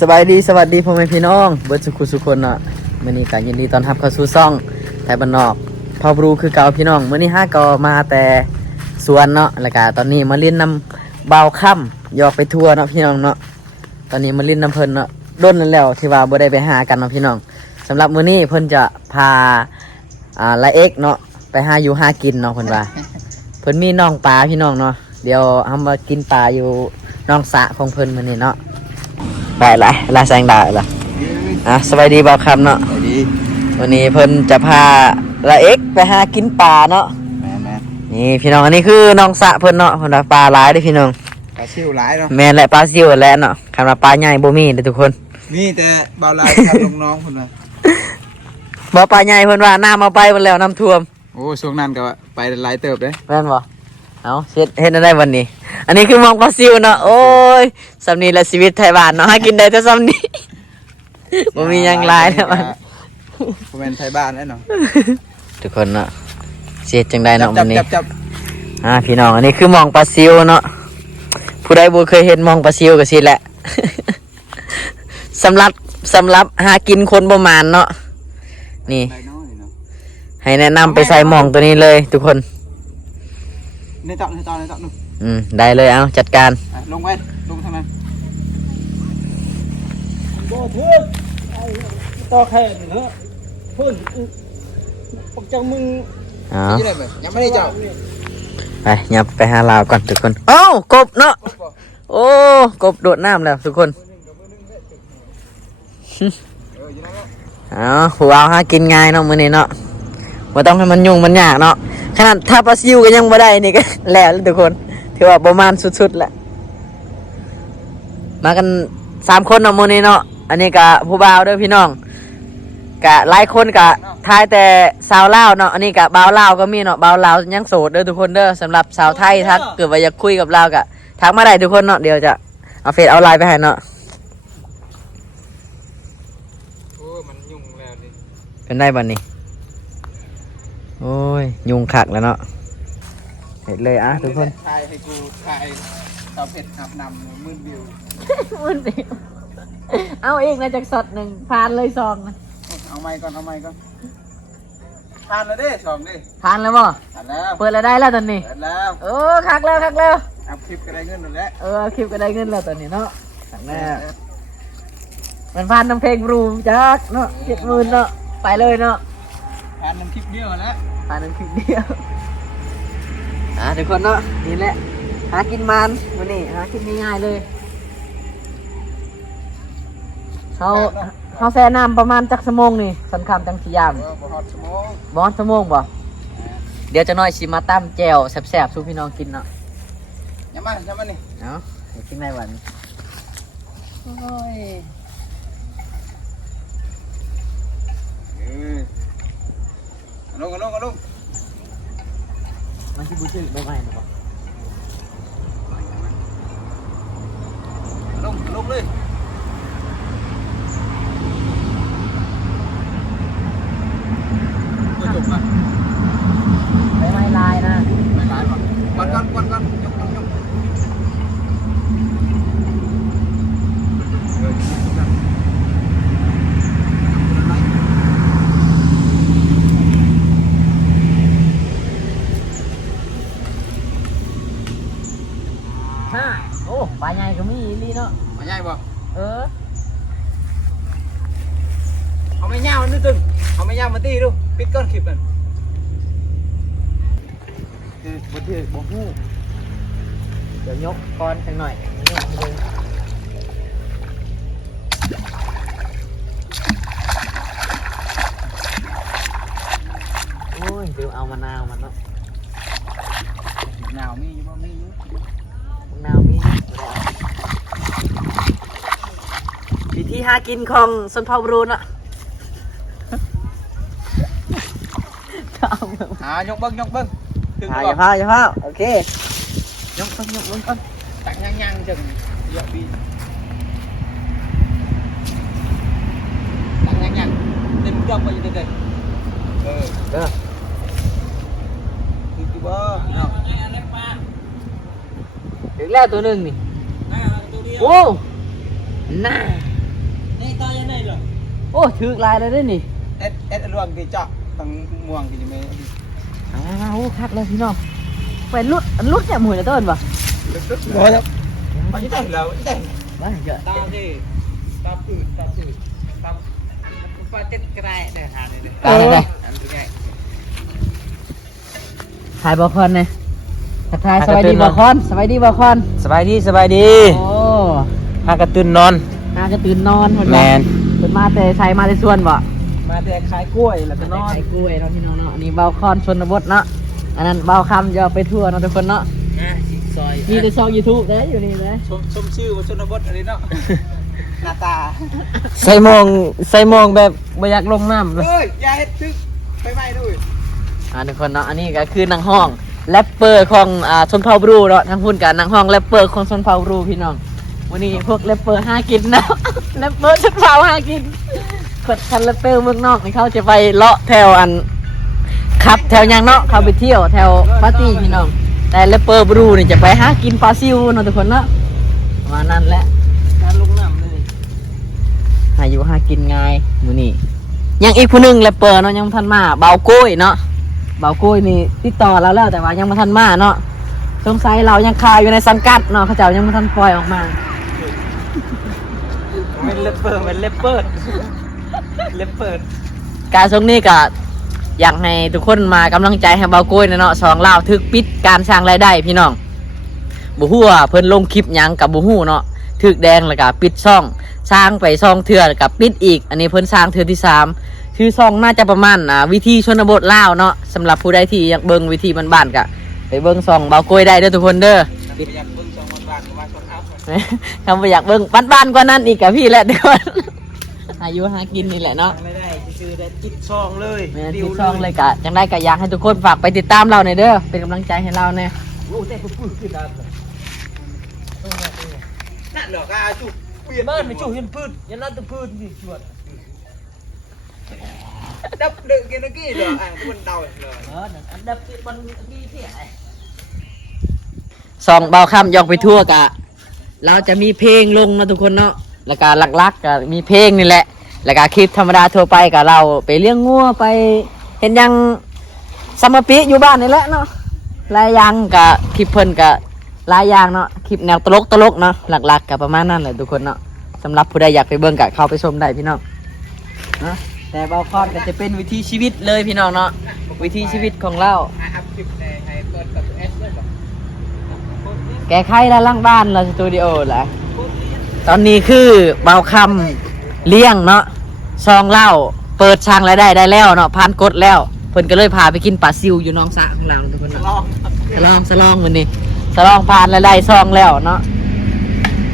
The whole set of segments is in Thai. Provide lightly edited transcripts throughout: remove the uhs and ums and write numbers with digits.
สบายดีสวัสดีพ่อแม่พี่น้องเบิร์ดสุขุสุคนเนาะมื้อนี้ก็ยินดีต้อนรับเข้าสู่ซ่องไทยบ้านนอกพาวบรูคือเก่าพี่น้องมื้อนี้ก็มาแต่สวนเนาะแล้วก็ตอนนี้มาเล่นน้ำเบาค่ำหยอกไปทั่วเนาะพี่น้องเนาะตอนนี้มาเล่นน้ำเพิ่นเนาะด้นนั่นแล้วที่ว่าบ่ได้ไปหากันเนาะพี่น้องสำหรับมื้อนี้เพิ่นจะพาละเอกเนาะไปหาอยู่หากินเนาะเพิ่นว่า เพิ่นมีน้องปลาพี่น้องเนาะเดี๋ยวเฮามากินปลาอยู่น้องสระของเพิ่นมื้อนี้เนาะได้ละลาแซงได้ละสบายดีบ่าวคำเนาะวันนี้เพิ่นจะพาละเอกไปหากินปลาเนาะแม่นี่พี่น้องอันนี้คือน้องสระเพิ่นเนาะเพิ่นว่าปลาหลายเด้อพี่น้องปลาซิวหลายเนาะแม่นและปลาซิวแหละเนาะคันว่าปลาใหญ่บ่มีเด้อทุกคนมีแต่เบาลายทำน้องๆคนว่า บ่ปลาใหญ่เพิ่นว่าน้ำเอาไปหมดแล้วน้ำท่วมโอ้ช่วงนั้นก็ไปหลายเติบเด้แม่นบ่เอาเฮ็ดได้วันนี้อันนี้คือมองปลาซิวเนาะโอ้ยสำนี้ละชีวิตไทยบ้านเนาะหากินได้แต่สำนี้บ่มีหยังหลายแล้วมันบ่แม่นไทยบ้านแล้วเนาะทุกคนเนาะเสียจังได้เนาะวันนี้จับพี่น้องอันนี้คือมองปลาซิวเนาะผู้ใดบ่เคยเห็นมองปลาซิวก็สิแหละ สำหรับหากินคนประมาณเนาะนี่ให้แนะนำไปใส่หมองตัวนี้เลยทุกคนในตอนนู่นได้เลยเอาจัดการลงไว้ลงทางนั้นบ่เพิ่นต่อแค่นี่ฮะเพิ่นปกจังมึงยังไม่ได้เจ้าไปยับไปหาลาวก่อนทุกคนเอ้ากบเนาะโอ้กบโดดน้ำแล้วทุกคนหัวเอาหากินง่ายเนาะมื้อนี้เนาะบ่ต้องให้มันยุ่งมันยากเนาะขนาดถ้าปลาซิวก็ยังบ่ได้นี่ก็แล้วทุกคนถือว่าประมาณสุดๆแหละมากัน3คนเนาะมื้อนี้เนาะอันนี้ก็ผู้บ่าวเด้อพี่น้องก็หลายคนก็ทายแต่สาวลาวเนาะอันนี้ก็บ่าวลาวก็มีเนาะบ่าวลาวยังโสดเด้อทุกคนเด้อสำหรับสาวไทยถ้าเกิดว่าอยากคุยกับเราก็ทักมาได้ทุกคนเนาะเดี๋ยวจะเอาเฟซเอาไลน์ไปให้เนาะโอ้มันยุ่งแล้วนี่เป็นได้บัดนี้โอ้ยยุงคักแล้วเนาะเห็นเลยทุกคนถ่ายให้กูถ่ายตาเผ็ดหับนำมื่นวิวมื่นวิวเอาอีกนะจากสดหนึ่งผ่านเลยซองนะเอาไม้ก่อนทานแล้วดิสองดิผ่านแล้วบ่ทานแล้วเปิดแล้วได้แล้วตอนนี้เปิดแล้วคักแล้วอัพคลิปก็ได้เงินแล้วคลิปก็ได้เงินแล้วตอนนี้เนาะขังแน่มันผ่านน้ำเพลงรูมจักเนาะ70,000เนาะไปเลยเนาะผ่านน้ำคลิปเดียวแล้วผ่านน้ำคลิปเดียวทุกคนเนาะนี่แหละหากินมันวันนี้หากินง่ายๆเลยเขาแซ่น้ำประมาณจักชั่วโมงนี่สันคำจังสียามบอสชั่วโมงบ่เดี๋ยวจะน้อยชิมาตั้มแจวแซ่บๆสู้พี่น้องกินเนาะยังมานี่เนาะกินในวันโอ้ยลงมันที่บุษใบไม้นะบ่ลงเลยจบป่ะใบไม้ลายนะไม่ลายป่ะวันกันยกโอ้ปลาใหญ่ก็มีลีเนาะปลาใหญ่ป่ะเอาไม่เงานึกตึงเอาไม่เงามาตีดูปิดก้อนคลิปนั่นบ่ถือบ่ฮู้เดี๋ยวยกก้อนสักหน่อยยกเลยโอ้ยเดี๋ยวเอามะนาวมันเนาะหนาวมีอยู่บ่มีอยู่วิธีหากินของสนเผาบรูนอ่ะยกเบิ้งอย่าพาโอเคยกเบิ้งก่อนตักยังจังเยอะบีตักยังเต็มเครื่องไปอยู่เด็ดคือบ่เนาะถึงแล้วตัวหนึ่งนี่โอ้ น่า นี่ต่อยังไงเหรอ โอ้ถือลายเลยด้วยนี่ เอ็ดรวงที่เจาะตรงม่วงที่จะไม่ โอ้คักเลยพี่น้องไปลุดเนี่ยหมวยนะต้นปะ ลึกๆ บ่แล้ว เอาที่ไหนเราที่ไหน ได้เยอะ ตาสิตาปืดตาปลาเต็ดกระไรได้หาเลย ตาได้ อันนี้ไง ถ่ายบอลคอนเลยถ่ายสบายดีบอลคอนสบายดีบอลคอน สบายดี โอ้ หากระตื่นนอน น่าจะตื่นนอนคน แมน ตื่นมาแต่ใส่มาแต่ส่วนบ่ มาแต่ขายกล้วยแล้วก็นอน ไข่กล้วยเนาะพี่น้องเนาะอันนี้เบาคอนชนบทเนาะอันนั้นเบาคำจะเอาไปทั่วเนาะทุกคนเนาะ ซอย มีในช่องยูทูบได้อยู่นี่เลย ชมชื่อว่าชนบทอะไรเนาะหน้าตา ใส่มองแบบไม่อยากลงน้ำเลย เฮ้ยอย่าเฮ็ดทึกไปไหม้ด้วย ทุกคนเนาะอันนี้ก็คือนางห้องแรปเปอร์ของชนเผ่าบรูเนาะทั้งพูดกันนางห้องแรปเปอร์ของชนเผ่าบรูพี่น้องวันนี้พวกแรปเปอร์หากินเนาะ แรปเปอร์ชนเผ่าหากินกดคันแรปเปอร์เมืองนอกนี่เขาจะไปเลาะแถวอันขับแถวยังเนาะเขาไปเที่ยวแถวปาร์ตี้พี่น้องแต่แรปเปอร์บรูนี่จะไปหากินปลาซิวเนาะทุกคนเนาะประมาณนั้นแหละ การลงน้ำเลย หาอยู่หากินง่ายมื้อนี้ยังอีกผู้หนึงแรปเปอร์เนาะยังบ่ทันมาเบาโก้ยเนาะเบาโก้ยนี่ติดต่อเราแล้วแต่ว่ายังบ่ทันมาเนาะสงสัยเรายังคาอยู่ในสังกัดเนาะเขาเจ้ายังบ่ทันปล่อยออกมา เป็นเลปเปอร์เป็นเลปเปอร์เลปเปอร์ การช่วงนี้ก็อยากให้ทุกคนมากำลังใจให้เบาโก้ยเนาะสองลาวถึกปิดการสร้างรายได้พี่น้องบ่ฮู้ว่าเพิ่นลงคลิปหยังกับบ่ฮู้เนาะถึกแดงแล้วก็ปิดช่องสร้างไปช่องเทื่อแล้วก็ปิดอีกอันนี้เพิ่นสร้างเทื่อที่3ชื่อช่องน่าจะประมาณวิธีชนบทลาวเนาะสำหรับผู้ใดที่อยากเบิ่งวิธีบ้านๆก็ไปเบิ่งช่องเบาโก้ยได้เด้อทุกคนเด้อ อยากเบิ่งสองวันบ้านก็มาชนอัพ คำว่าอยากเบิ่งบ้านๆกว่านั้นอีกกับพี่แหละทุกคน อายุหากินนี่แหละเนาะ ไม่ได้ซื้อได้จิตซองเลย แม่นที่ช่องเลยกะจังได้กะอยากให้ทุกคนฝากไปติดตามเราหน่อยเด้อเป็นกำลังใจให้เราเนี่ย โอ้แต่กูพูดขึ้นได้ นั่นเหรอกาจุกเปลี่ยน บ้านไม่ชูเห็นพืชยันนั่นตะพืชนี่ชวด ดับดึกกินตะกี้เหรอมันเดาเลย อันดับที่มันมีที่ไหน ซองเบาคำยอกไปทั่วกะ เราจะมีเพลงลงนะทุกคนเนาะแล้วก็หลักๆก็มีเพลงนี่แหละแล้วก็คลิปธรรมดาทั่วไปกับเราไปเลี้ยงงัวไปเห็นยังสมปิอยู่บ้านนี่แหละเนาะหลายอย่างกับคลิปเพิ่นกับหลายอย่างเนาะคลิปแนวตลกเนาะหลักๆกับประมาณนั้นแหละทุกคนเนาะสำหรับผู้ใดอยากไปเบิ่งกะเข้าไปชมได้พี่น้องนะแต่เบาคอนก็จะเป็นวิถีชีวิตเลยพี่น้องเนาะวิถีชีวิตของเรา อัพคลิปในไฮเปิดกับเอสด้วยป่ะ แก้ไขแล้วล่างบ้านเราสตูดิโอแหละตอนนี้คือเบาคำเลี้ยงเนาะซองเหล้าเปิดช่างรายได้แล้วเนาะผ่านกฎแล้วเพิ่นก็เลยพาไปกินปลาซิวอยู่หน้องสระข้างหลังทุกคน ล เนาะ อง สลองมื้อนี้สลองผ่านรายได้ซองแล้วเนาะ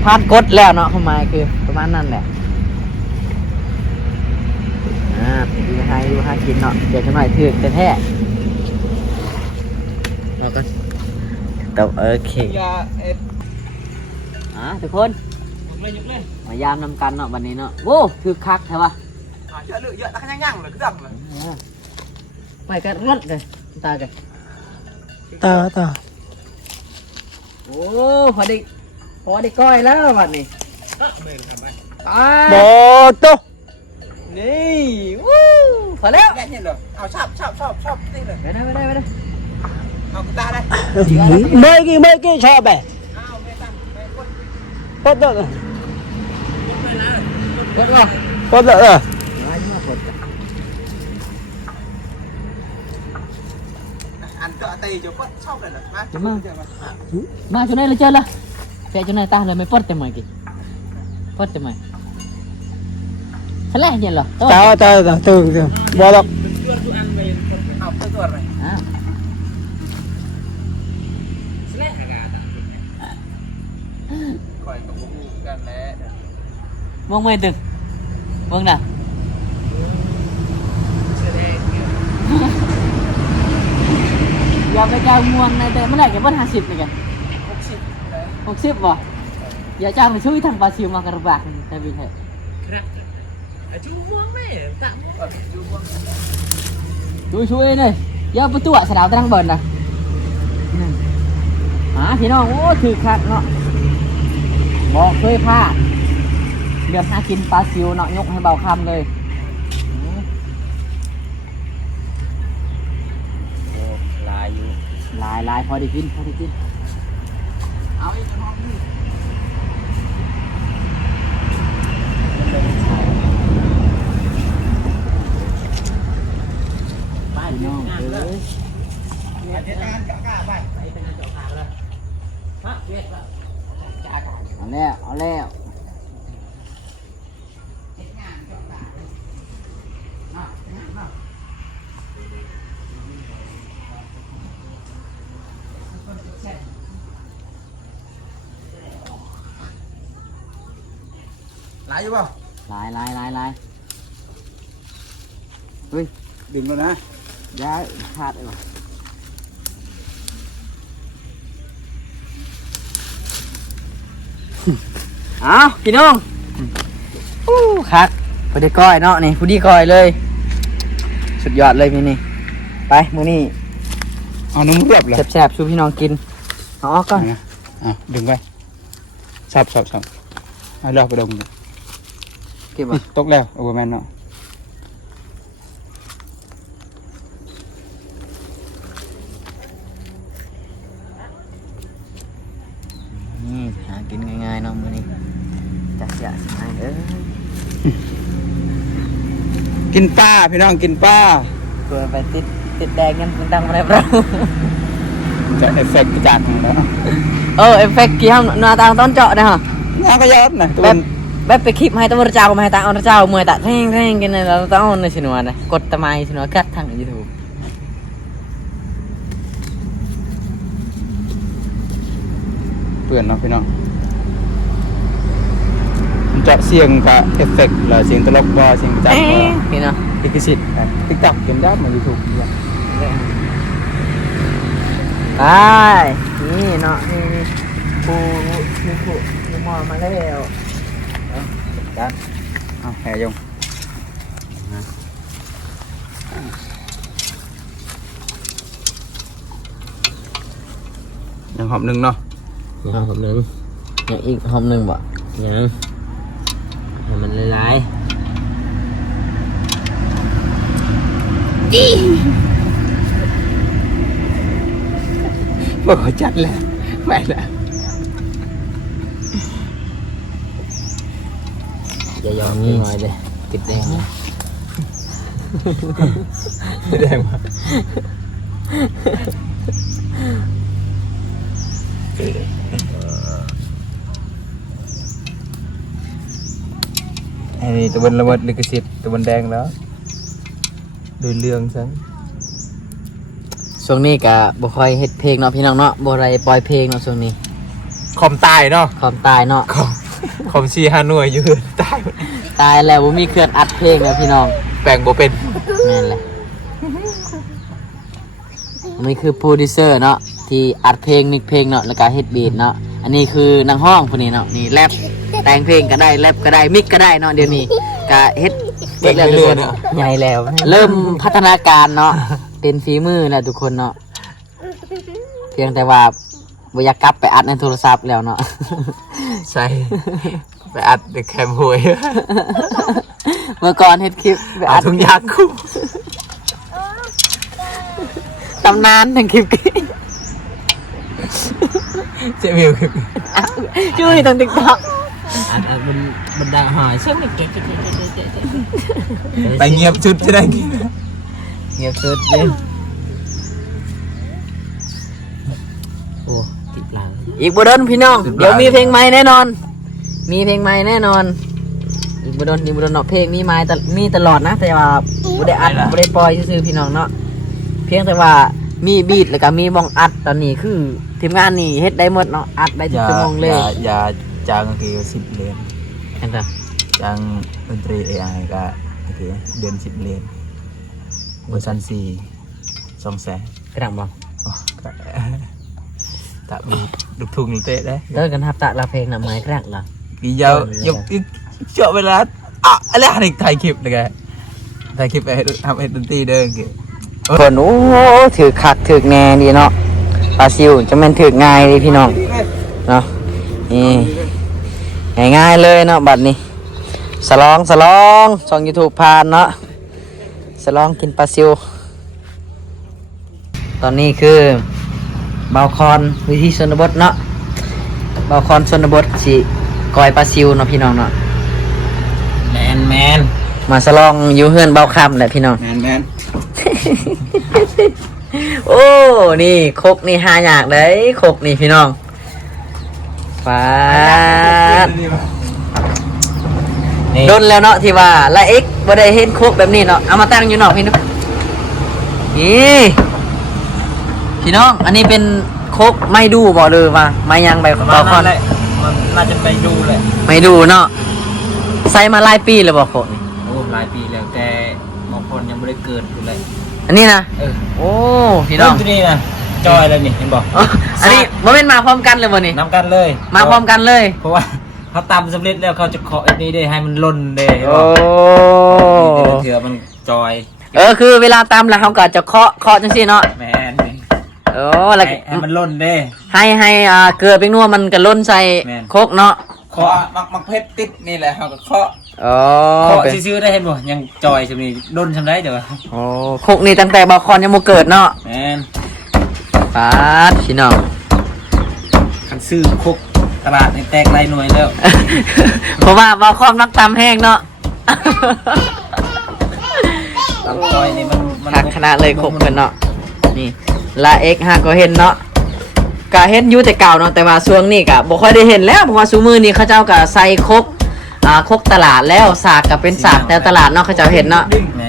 ผ่านกฎแล้วเนาะความหมายคือประมาณนั้นแหละดูให้กินเนาะเดี๋ยวจะหน่อยถือแท้ๆเราก็ตบโอเค อย่าเอ็ด ทุกคน ยกเล่น มายามนำกันเนาะวันนี้เนาะโว้คือคักใช่ปะ เยอะเลยเยอะแล้วก็ย่างๆเลยคือดับเลย ไปกันรถเลยตากัน ตา โอ้พอได้ก้อยแล้ววันนี้ตา โบโต นี่วู้พอแล้ว แย่เนี่ยเลยเอาชอบนี่เลย ไปได้ เอากีตาร์ได้ ไม่กี่ชอบแบบ เอาไม่ตั้งไม่กด พอดเลย กดก่อน พอดเลย อันเตอร์ตีจะกดชอบเลยเหรอมา มาchỗ này là chơi là về chỗ này ta là mới port tem mày kì port tem mày thế là gì rồi ตาตื่นบอล เอาตัวอะไร à คอยกับกูกันแล้ว mong mày từng mong nào giờ bây giờ nguồn này tới mới lại cái vẫn 50 này kìa 60 บ่อย่าจ้างไปช่วยทางปลาซิวมากระบากแต่บินเถอะช่วยเลยอย่าไปตัวสนามตรังเบิร์นนะพี่น้องโอ้ถือคักเนาะบอกเคยพลาด เลือกหากินปลาซิวเนาะยกให้เบาคำเลย ลายอยู่ ลายพอได้กินเอาอีกกระหอบนี่ บ้านน้องเอ้ย เดี๋ยวการกล้าไป เอาแล้วลายอยู่ป่ะ ลายเฮ้ย ดึงแล้วนะ ย้ายขาดเลยวะเอาพี่น้องคักพอได้ก้อยเนาะนี่ผู้ดีก้อยเลย สุดยอดเลยมีนี่ไปมื้อนี้ เอานุ่มเรียบเลย แซ่บๆชูพี่น้องกินเอาออกก่อน ดึงไปสับเอาเลือกไปดม เก็บอ่ะ ตกแล้วโอเวอร์แมนเนาะ นี่หากินง่ายๆเนาะมื้อนี้จัดจะง่ายเด้อ กินป้าพี่น้องกินป้า เกินไปติดแดงกันมันดังมาแล้วเรา จะเอฟเฟกต์จากของแล้ว เอฟเฟกต์กี่ห้องหน้าต่างต้นเจาะนะฮะ งานก็เยอะนะตัว แบบไปคลิปให้ตำรวจเจ้ามาให้ตาเอาเจ้าเมื่อยตาแท่งกันเลยเราต้องเอาในชนวนนะกดตะไมชนวนกัดทางยูทูบ เปื่อนเนาะพี่น้องจะเสียงกับเอฟเฟกต์หรือเสียงตลกบ่เสียงจับ พี่เนาะ ลิขสิทธิ์ติ๊กต็อกเกมได้มายูทูบ ไปนี่เนาะนี่ปูมีปูมีหมอมาแล้วจัด เอาแห่ยงยังหอมหนึ่งเนาะ หอมหนึ่งยังอีกหอมหนึ่งบ่ยังให้มันละลาย บอกเขาจัดแล้วไปแล้ว อย่ายอมนี่หน่อยเลยติดแดง ไม่ได้มาไอ้นี่ตะวันละเมิดลิขสิทธิ์ตะวันแดงแล้วดูเรื่องซัง ช่วงนี้ก็บ่ค่อยเฮ็ดเพลงเนาะพี่น้องเนาะบ่ได้ปล่อยเพลงเนาะช่วงนี้ คอมตายเนาะ ความตายเนาะ คอมชีฮาหน่วยอยู่ตาย ตายแล้วบ่มีเครื่องอัดเพลงแล้วพี่น้อง แบ่งบ่เป็น นั่นแหละอันนี้คือโปรดิวเซอร์เนาะที่อัดเพลงนิกเพลงเนาะแล้วก็เฮ็ดบีทเนาะอันนี้คือนักห้องผู้นี้เนาะนี่แรปแต่งเพลงก็ได้แรปก็ได้มิกก็ได้เนาะเดี๋ยวนี้ก็เฮ็ดเบิดแล้วทุกคนใหญ่แล้ว เริ่มพัฒนาการเนาะเป็นฝีมือแล้วทุกคนเนาะเพียงแต่ว่าบ่อยากกลับไปอัดในโทรศัพท์แล้วเนาะ ใช่ไปอัดเดอะแคมป์หวย เมื่อก่อนเฮ็ดคลิปไป อั อั ด ด ทุกอย่างคู่ ตำนานทั้งคลิป เจ๊มิวคือ ช่วยตั้ง TikTok อันมันด่าหายซึ่งเจ๊ ไปเงียบชุดจะได้กิน เงียบสุดเลยโอ้ติดหลังอีกบ่โดนพี่น้องเดี๋ยวมีเพลงใหม่แน่นอน มีเพลงใหม่แน่นอน อีกบ่โดนเนาะเพลงมีตลอดนะแต่ว่าบ่ได้อัดบ่ได้ปล่อยซื่อๆพี่น้องเนาะเพียงแต่ว่ามีบีทแล้วก็มีมองอัดตอนนี้คือทีมงานนี่เฮ็ดได้หมดเนาะอัดได้ทุกชั่วโมงเลย อย่าจ้างก็คือ10 เหรียญ เห็นป่ะ จ้างดนตรี AI ก็โอเคเดือน10 เหรียญเวอร์ชัน4 200,000 กระดังบ่ อ๋อก็ตะบีลูกทุ่งลูกเตะได้ เลิกกันทับตะละเพลงน่ะไม้กระดังล่ะ กี่ยาวยกเจาะเวลาอะไรอะไรถ่ายคลิปเลยแกถ่ายคลิปไปทำให้ดนตรีเด้อกี่ คนโอ้ถือคักถือแน่ดีเนาะปลาซิวจะแม่นถือง่ายดีพี่น้องเนาะนี่ง่ายๆเลยเนาะบัดนี้ สลองช่อง YouTube ผ่านเนาะสลองกินปลาซิวตอนนี้คือเบาคอนวิธีชนบทเนาะเบาคอนชนบทสิกอยปลาซิวเนาะพี่น้องเนาะ แมน มาสลองอยู่เฮือนเบาคำแหละพี่น้อง แมน โอ้นี่คกนี่หายากเลยคกนี่พี่น้องฟ้าดโดนแล้วเนาะที่ว่าละเอ็กบ่ได้เห็นคกแบบนี้เนาะเอามาตั้งอยู่นอกพี่น้องนี่พี่น้องอันนี้เป็นคกไม่ดูบ่เลยว่าไม่ยังใบ ประ เบา มาณ คอ นั้น นแหละมันน่าจะไปดูแหละ ไม่ดูเนาะใส่มาหลายปีแล้วบ่คกนี่ โอ้หลายปีแล้วแต่บางคนยังไม่ได้เกิดอยู่เลย อันนี้นะ เออ โอ้พี่น้อง ที่นี่นะจอยเลยนี่เห็นบอก อ๋ออันนี้บ่แม่นมาพร้อมกันเลยบ่นี่ นำกันเลย มาพร้อมกันเลย เพราะว่าเขาตำสำเร็จแล้วเขาจะเคาะอันนี้ได้ให้มันล่นได้เห็น โอ้ บอกเถื่อมันจอย คือเวลาตำแล้วเขาก็จะเคาะจังซี่เนาะ แมน โอ้แล้ว ให้มันล่นได้ ให้เกลือเป็นนัวมันก็ล้นใส่ แม่น โคกเนาะ เคาะมักเพชรติดนี่แหละเขาก็เคาะ อ๋อ เคาะ เป็น ซื้อๆได้เห็นบ่ยังจอยสำนี้ล่นสำได้เดี๋ยว โอ้โคกนี่ตั้งแต่บาคอนยังบ่เกิดเนาะ แมน ปาดพี่น้อง คันซื้อคุกตลาดในแตกไรหน่วยแล้ว เพราะว่าบาคอนมักตำแห้งเนาะ ตำจอยนี่มัน ทักคณะเลยโคกเพิ่นเนาะนี่ลาเอ็กฮะก็เห็นเนาะก็เห็นอยู่แต่เก่าเนาะแต่ว่าช่วงนี้ก็บ่ค่อยได้เห็นแล้วเพราะว่าซุมื้อนี้เขาเจ้าก็ใส่คกคกตลาดแล้วสากก็เป็นสากแต่ตลาดเนาะเขาเจ้าเห็นเนาะ แม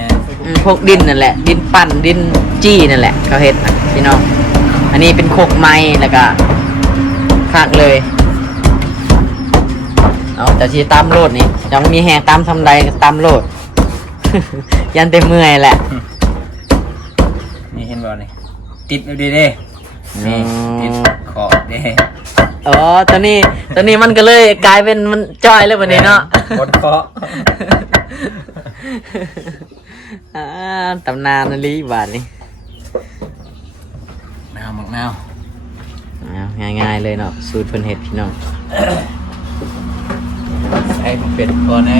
น พวกดินนั่นแหละ ดินปั่นดินจี้นั่นแหละเขาเห็ดนะพี่น้องอันนี้เป็นโคกไม้แล้วก็คากเลยเอาจะชี้ตามโลดนี่ยังมีแหงตามทำใดก็ตามโลด ยันเต็มเมื่อยแหละ นี่เห็นบ่นี่ติดเอาดีเด้นี่ติดขอบเด้ อ๋อตอนนี้มันก็เลยกลายเป็นมันจอยเลยวันนี้เนาะ บนเคาะ ตำนานนลีบาทนี่ นาวหมักนาว ง่ายๆเลยเนาะสูตรเพิ่นเห็ดพี่น้อง ใส่หมักเป็ดก่อนนะ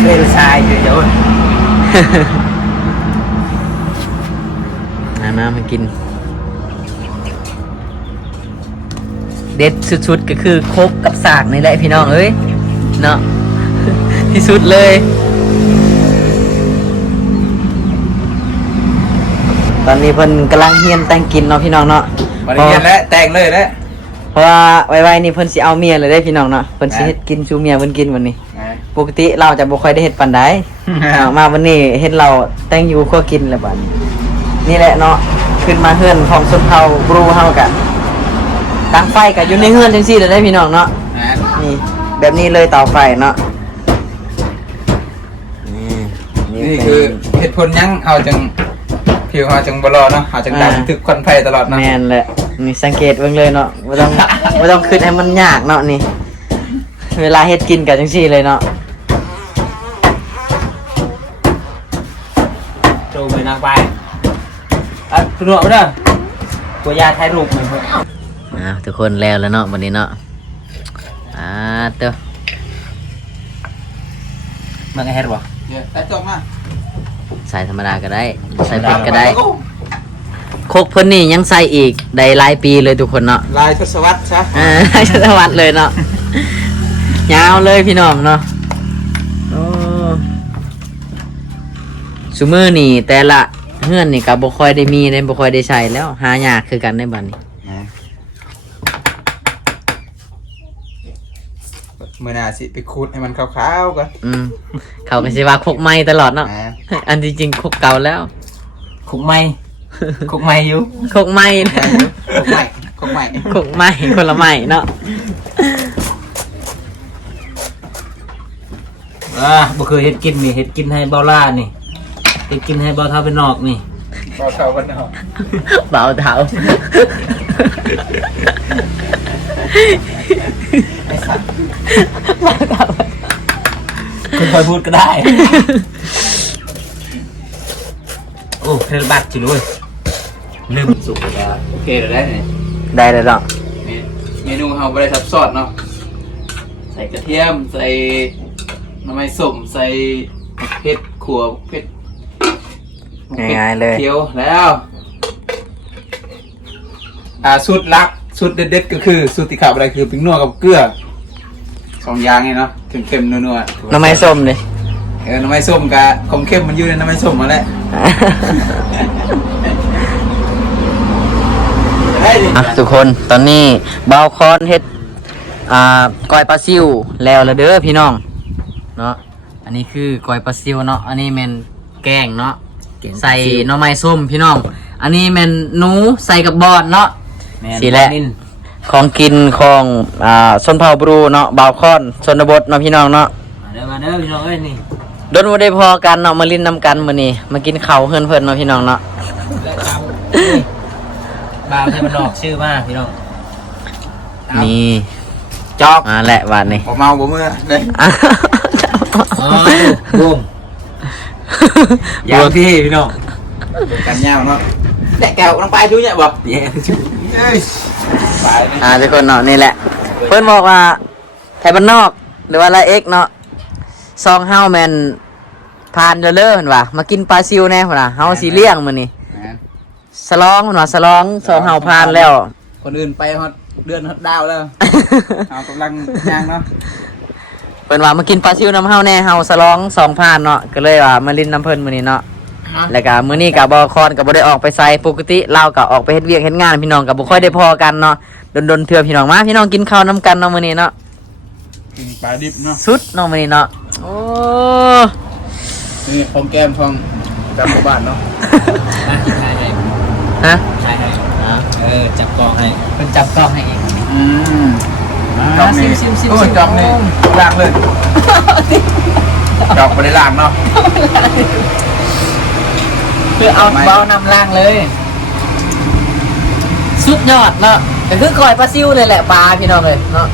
เคยทรายอยู่เดี๋ยว น้ำมากิน เด็ดสุดๆก็คือคกกับสากนี่แหละพี่น้องเอ้ยเนาะ ที่สุดเลย ตอนนี้เพิ่นกำลังเฮียนแต่งกินเนาะพี่น้องเนาะ มาเรียนแล้วแต่งเลยแล้ว เพราะว่าไวๆนี่เพิ่นสิเอาเมียเลยได้พี่น้องเนาะเพิ่นสิเฮ็ดกินชูเมียเพิ่นกินวันนี้ ปกติเราจะบ่ค่อยได้เฮ็ดปานใด มาวันนี้เฮ็ดเราแต่งอยู่ครัวกินแล้วบัดนี้นี่แหละเนาะขึ้นมาเฮือนของชนเผ่าบรูเฮากันตั้งไฟก็อยู่ในเฮือนจังซี่เลยได้พี่น้องเนาะนี่แบบนี้เลยเตาไฟเนาะนี่ นี่คือเหตุผลยังเอาจังผิวเอาจังบลอเนาะเอาจังดังถึกควันไฟตลอดเนาะ แม่นแหละนี่สังเกตเบิ่งเลยเนาะบ่ต้อง บ่ต้องคิดให้มันยากเนาะนี่ เวลาเฮ็ดกินก็จังซี่เลยเนาะ โจมไปนางไปคุณหนวดไปเด้อตัวยาถ่ายรูปเหมือนเพื่อน ทุกคนแล้วเนาะวันนี้เนาะเต้อ มันก็เฮ็ดบ่แต่จบมา ใส่ธรรมดาก็ได้ใส่เผ็ดก็ได้โคกเพิ่นนี่ยังใส่อีกได้หลายปีเลยทุกคนเนาะ ลายทศวรรษซะ หลายศตวรรษเลยเนาะยาวเลยพี่น้องเนาะซุมื้อนี่แต่ละเฮือนนี่ก็บ่ค่อยได้มีได้บ่ค่อยได้ใช้แล้วหายากคือกันในบัดนี้ มือหน้าสิไปคูดให้มันขาวๆก่อน เขาก็สิว่าโคกใหม่ตลอดเนาะอันที่จริงโคกเก่าแล้ว คุกไม้คุกไม้อยู่ โคกใหม่นะ คุกไม้คุกไม้ โคกใหม่คนละใหม่เนาะ บ่เคยเฮ็ดกินนี่เฮ็ดกินให้เบาล่านี่เฮ็ดกินให้เบาเท่าเป็นนอกนี่เบาเท่าเป็นนอก เบาเท้า ไอ้สัตว์คุณคอยพูดก็ได้ โอ้เทเลบัตจิเลยลืมสุกแล้วโอเคเดี๋ยวได้ไหม ได้เลยเนาะ เมนูเราไม่ได้ซับซ้อนเนาะ ใส่ ใส่กระเทียมใส่น้ำมันส้มใส่เผ็ดขั่วเผ็ด ง่ายๆเลย เคี่ยวแล้วสูตรลักสูตรเด็ดๆก็คือสูตรที่ขาดอะไรคือปิ้งนัวกับเกลือ2อย่างไงเนาะเค็มๆนัวๆ น้ำไม้ส้มดิ น้ำมันส้มกับของเข้มมันอยู่ในน้ำมันส้มมาแล้วอ่ะทุกคนตอนนี้บาวคอนเฮ็ดก้อยปลาซิวแล้วละเด้อพี่น้องเนาะอันนี้คือก้อยปลาซิวเนาะอันนี้แม่นแกงเนาะใส่หน่อไม้ส้มพี่น้องอันนี้แม่นหนูใส่กับบอดเนาะสีแหละของกินของชนเผ่าบรูเนาะบาวคอนชนบทเนาะพี่น้องเนาะมาเด้อพี่น้องเอ้ยนี่ โดนบ่ได้พอกันเนาะมาลิ้นนำกันมื้อนี้มากินข้าวเพิ่นๆเนาะพี่น้องเนาะ และจำบาวให้มันออกชื่อมากพี่น้อง นี่ จอก มาแหละวันนี้ ผมเมาบ่เมื่อเลย อ๋อบูมยาวที่พี่น้อง กันยาวเนาะแดกแก้วน้องไปช่วยเนี่ยบ่แย่ช่วยไป ทุกคนเนาะนี่แหละ เพิ่นบอกว่าไทยบ้านนอกหรือว่าไรเอ็กเนาะซองเฮาแมนทานเด้อเพิ่นว่ามากินปลาซิวแน่พุ่นน่ะเฮาสิเลี้ยงมื้อนี้สลองเพิ่นว่าสลองซองเฮาผ่านแล้ว คนอื่นไปฮอดเดือนฮอดดาวแล้วเอากำลังย่างเนาะ เพิ่นว่ามากินปลาซิวน้ำเฮาแน่เฮาสลอง2ผ่านเนาะก็เลยว่ามาลิ้นน้ำเพิ่นมื้อนี้เนาะแล้วก็มื้อนี้ก็บ่คอนก็บ่ได้ออกไปไสปกติเราก็ออกไปเฮ็ดเวียกเฮ็ดงานพี่น้องก็บ่ค่อยได้พอกันเนาะดนๆเทื่อพี่น้องมาพี่น้องกินข้าวนํกันเนาะมื้อนี้เนาะ กินปลาดิบเนาะ สุดน้องมื้อนี้เนาะโอ้ นี่ของแก้มของจำหมู่บ้านเนาะ ใช่ให้ ฮะ ใช่ให้จับกองให้ เพิ่นจับกล้องให้เอง จอกนี่โอ้ยจอกนี่ล้างเลยจอกบ่ได้ล้างเนาะ คือเอาเบานำล่างเลย สุดยอดเนาะก็คือก้อยปลาซิวเลยแหละปลาพี่น้องเลยเนาะ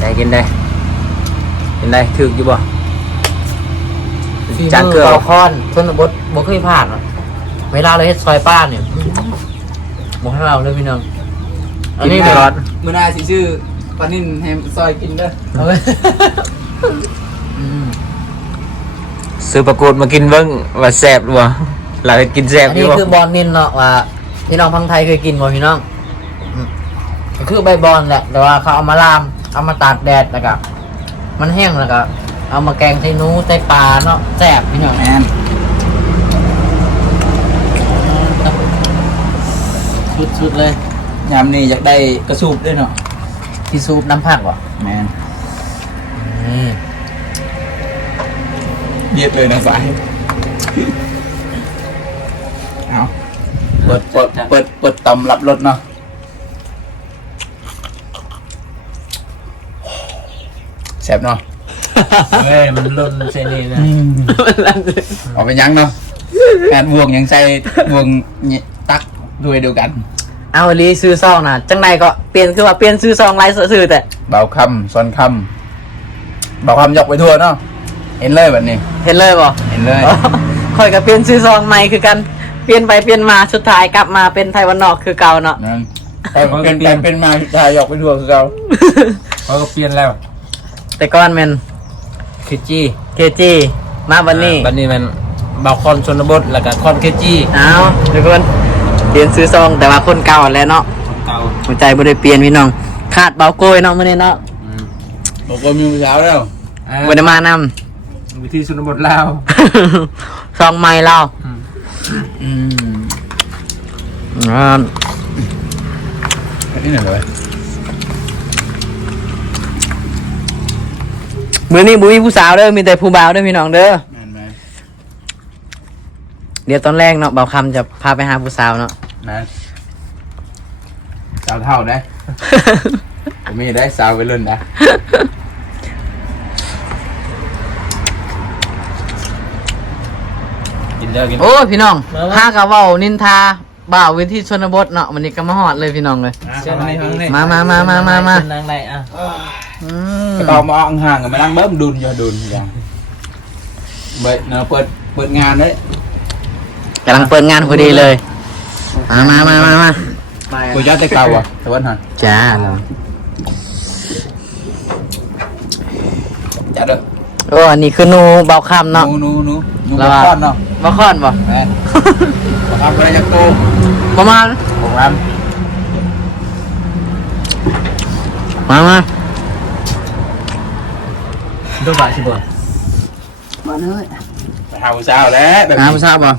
ได้กินได้กินได้ถึกอยู่บ่จานเกลือคอนชนบทบ่เคยผ่านเวลาเราเฮ็ดซอยป้าเนี่ยบ่ให้เราเลยพี่น้องอันนี้เดือด มื้อหน้าสิชื่อปลานิ่นให้ซอยกินเด้อ เอาไว้ ซื้อประกวดมากินเบิ้งว่าแซ่บหรือเปล่าเราไปกินแซ่บ อัน อยู่ นี้ บ่ คือบอลนินเนาะว่าพี่น้องพังไทยเคยกินบ่พี่น้องก็คือใบบอลแหละแต่ว่าเขาเอามาลามเอามาตากแดดแล้วก็มันแห้งแล้วก็เอามาแกงใส่หนูใส่ปลาเนาะแซ่บพี่น้อง แม่น สุดๆเลย ยามนี้อยากได้กระสูบด้วยเนาะ ที่ซูปน้ำผักวะ แม่น อืม เย็ดเลยนะสายเอาเปิดตำรับรถเนาะแซ่บเนาะ เฮ้ยมันล่นเซนี่นะ เอาไปยังเนาะงานบวงยังใส่บวงตักด้วยเดียวกัน เอาลีซื้อซองนะจังใดก็เปลี่ยนคือว่าเปลี่ยนซื้อซองไลน์ซื้อแต่ เบาคำซ้อนคำเบาคำยกไปทั่วเนาะเห็นเลยแบบนี้ เห็นเลยบ่ เห็นเลย คอยกับเปลี่ยนซื้อซองใหม่คือกันเปลี่ยนไปเปลี่ยนมาสุดท้ายกลับมาเป็นไทยวันนอกคือเก่าเนาะ นั่นแต่เป็นไปเป็นมาทายกไปทั่วคือเรา เขาก็เปลี่ยนแล้ว แต่ก่อนแมน คิจี้ เคจีมาวันนี้ บันนี้มันบาคอนชนบทแล้วก็คอนเคจี้ เอาทุกคนเปลี่ยนซื้อซองแต่ว่าคนเก่าแล้วเนาะ เก่า หัวใจบ่ได้เปลี่ยนพี่น้องขาดเบาโกยเนาะมื้อนี้เนาะ บอกว่ามีสาวแล้ว บ่ได้มานำ วิธีชนบทลาว ซองใหม่เรา อืม อ่า อันนี้หน่อยเลย มื้อนี้บ่มีผู้สาวเด้อมีแต่ผู้บ่าวเด้อพี่น้องเด้อ แม่นไหม เดี๋ยวตอนแรกเนาะเบาคำจะพาไปหาผู้สาวเนาะ นะสาวเท่าได้ ผมมีได้สาวไปเล่นนะ กินเด้อกิน โอ้ยพี่น้องพากับเว้านินทาบ่าววิธีชนบทเนาะวันนี้ก็มาฮอดเลยพี่น้องเลย เช่นนี้ มา นางไรอ่ะ อืม ก็ต้องมาห่างๆกับมานั่งเบิ้มดุนอย่าดุนอย่างเปิดงานเลย กำลังเปิดงานพอดีเลยมา กูย้อนแต่เก่าอ่ะแต่วันหัน จ้าเนาะ จ้าเด้อ โอ้อันนี้คือหนูเบาคำเนาะ หนู แล้ว ก้อนเนาะ บ่ค่อนบ่ แม่ทำอะไรจากกู ประมาณ ผมท มา ดูบ่ายสิบ่ ำไปหาผู้สาวแล้วแบบ หา นี้ ผู้สาวบ่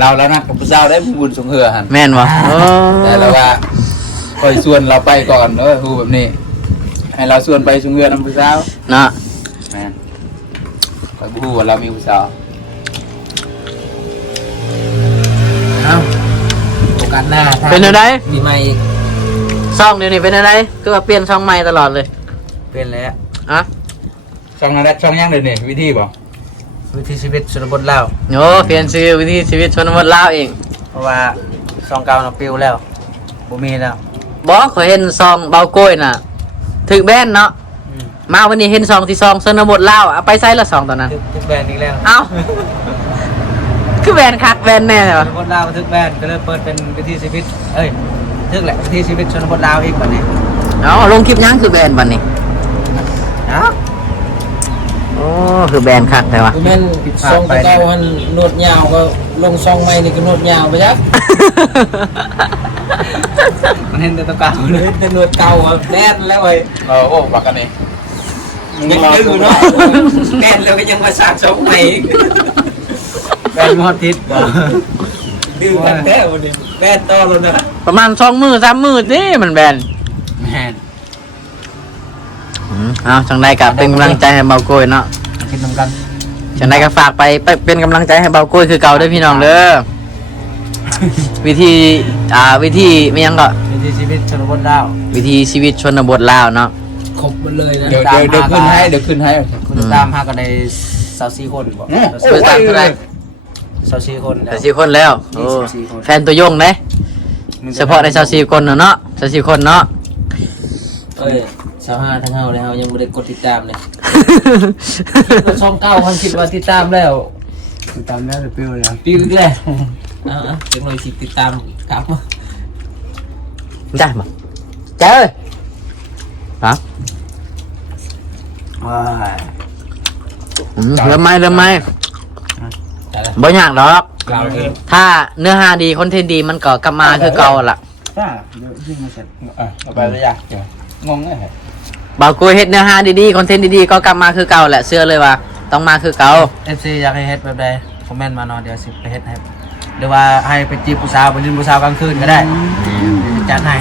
เราแล้วนะกับผู้สาวได้บุญสงเหือหัน แม่นบ่โอ้ แต่เราว่าคอยส่วนเราไปก่อนเนอะฮูแบบนี้ ให้เราส่วนไปสงเหือนำผู้สาว เนาะ แม่คอยบูว่าเรามีผู้สาวเอาโอกาสหน้า เป็นจังได มีไม่ ซ่องเดี๋ยวนี้เป็นจังไดคือว่าเปลี่ยนช่องใหม่ตลอดเลย เป็นแล้ว อะ ช่องนั้นช่องยังเลยนี่วิธีบ่ วิถีชีวิตชนบทลาว โอ้เปลี่ยนชื่อวิถีชีวิตชนบทลาวเอง เพราะว่าซองเก่าน่ะปิวแล้วบ่มีแล้ว บ่ขอยเห็นซองเบาโกยน่ะถึกแบนเนาะมาวันนี้เห็นซองที่ซองชนบทลาวเอาไปใส่ละซองตอนนั้น ทึกแบนอีกแล้ว เอ้า คือแบนคักแบนแน่เลยวะ ชนบทลาวทึกแบนก็เลยเปิดเป็นวิถีชีวิตทึกแหละวิถีชีวิตชนบทลาวอีกบัดนี้ เอาลงคลิปยังคือแบนบัดนี้ เอ้า โอ้คือแบนคักแต่ว่า กูแม่นซองเก่าหันโนดยาวก็ลงซองใหม่นี่ก็โนดยาวไปจัก มันเห็นแต่ตัวเก่าเลยแต่โนดเก่าอะแน่นแล้วเว้ย โอ้บักกันนี่ ยังดื้อเนาะแน่นแล้วก็ยังมาสร้างซองใหม่อีกแบนมอดทิศบ่ดื้อกันแท้วันนี้แบนต่อแล้วนะ ประมาณ2 มือ 3 มือนี่มันแบน แม่น เอาจังไดกับเป็นกำลังใจให้เบาโกยเนาะ กินนำกัน จังไดก็ฝากไปเป็นกำลังใจให้เบาโกยคือเก่าเด้อพี่น้องเด้อ วิธีวิธีไม่ยังก็ วิถีชีวิตชนบทลาว วิธีชีวิตชนบทลาวเนาะ ครบหมดเลยนะ เดี๋ยวขึ้นให้เดี๋ยวขึ้นให้ คุณตามหากันใน24คนบ่ เปิดตามเท่าไหร่ 24คนแล้ว 24 คนแล้วโอ้ 24คน แฟนตัวยงเด้เฉพาะใน24 คนเนาะ24 คนเนาะ เอ้ย25ทั้งเฮาเลยเฮายังบ่ได้กดติดตามเลยกดช่องเก้าพันคิดว่าติดตามแล้ว ติดตามแล้วเดี๋ยวปิ้วแล้ว ปีอีกแล้วจังหน่อยสิติดตามกลับมา จ้ามาเจ้าเอ้ยฮะ ว้าย เริ่มไหม แต่ละ บ่ยากดอก เราเอง ถ้าเนื้อหาดีคอนเทนต์ดีมันก็กลับมาคือเก่าล่ะ จ้าเดี๋ยวขึ้นมาเสร็จเอาไปเลยจ้ะเดี๋ยวงงเลย บ่าวกูเฮ็ดเนื้อหาดีๆคอนเทนต์ดีๆก็กลับมาคือเก่าแหละเชื่อเลยว่า ต้องมาคือเก่า FC อยากให้เฮ็ดแบบใดคอมเมนต์มาเนาะเดี๋ยวสิไปเฮ็ดให้หรือว่าให้ไปจีบผู้สาวไปยืนผู้สาวกลางคืนก็ได้จัดให้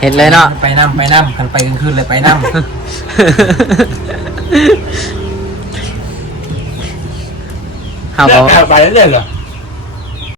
เฮ็ดเลยเนาะ ไปนำคันไปกลางคืนเลยไปนำ เฮาก็ ไปเรื่อยๆเหรอ